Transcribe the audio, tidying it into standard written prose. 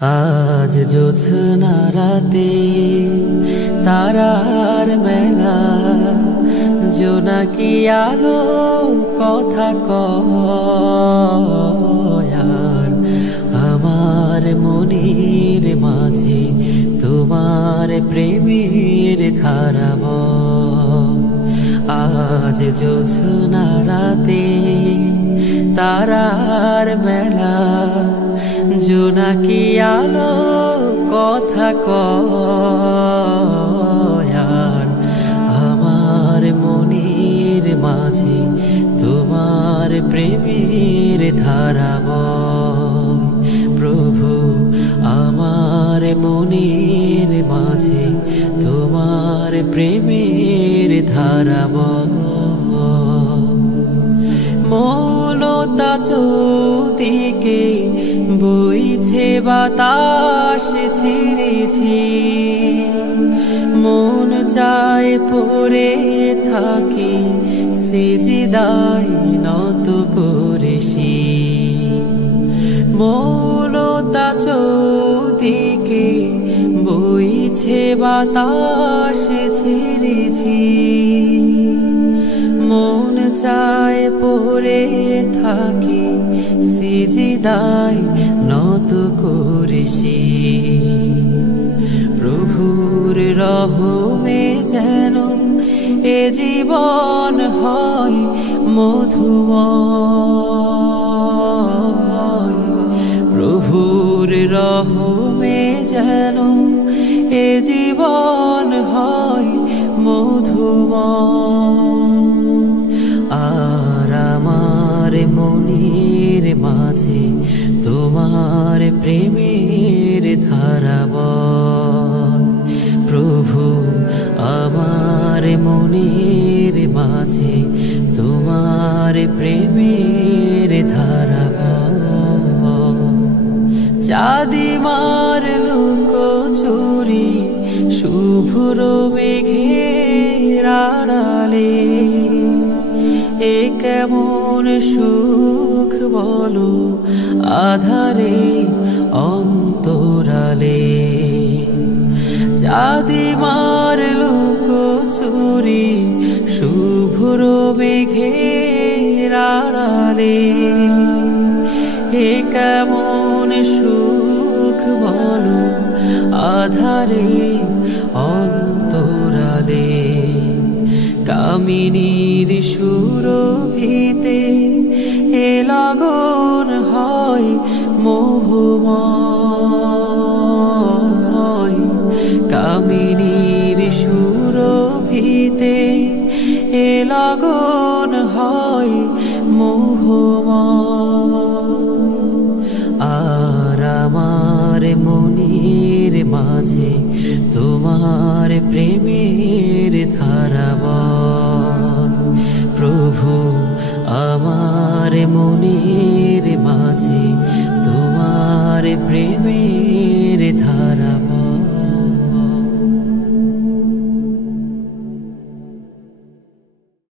আজ জোছনা রাতে তারার মেলা, জোনাকি আলো কথা কয়, আর আমার মনের মাঝে তোমার প্রেমের ধারা বয়। আজ জোছনা রাতে তারার মেলা, জোনাকি আলো কথা কয়, আর আমার মনের মাঝে তোমার প্রেমের ধারা বয়। প্রভু আমার মনের মাঝে তোমার প্রেমের ধারা বয়। মৌনতা চৌদিকে বইছে বাতাস ঝিরিঝি, মন চায় পড়ে থাকি সিজদায় নত করেছি। মৌনতা চৌদিকে বইছে বাতাস ঝিরিঝি, মন চায় পড়ে থাকি সিজদায় নত করেছি। প্রভুর রহমে যেন এ জীবন হয় মধুময়, প্রভুর রহমে যেন এ জীবন হয় মধুময়। আর আমার মনের মাঝে তোমার প্রেমের ধারা বয়। প্রভু আমার মনের মাঝে তোমার প্রেমের ধারা বয়। চাঁদিমার লুকোচুরি শুভ্র মেঘের আড়ালে, এ কেমন সুখ বলো আধারে অন্তরালে। চাঁদিমার লুকোচুরি শুভ্র মেঘের আড়ালে, এ কেমন সুখ বলো আধারে অন্তরালে। কামিনীর সুরভিতে এ লগন হয় মোহময়, কামিনীর সুরভিতে এ লগন হয় মোহময়। আর আমার মনের মাঝে তোমার প্রেমের ধারা বয়। প্রভু আমার মনের মাঝে তোমার প্রেমের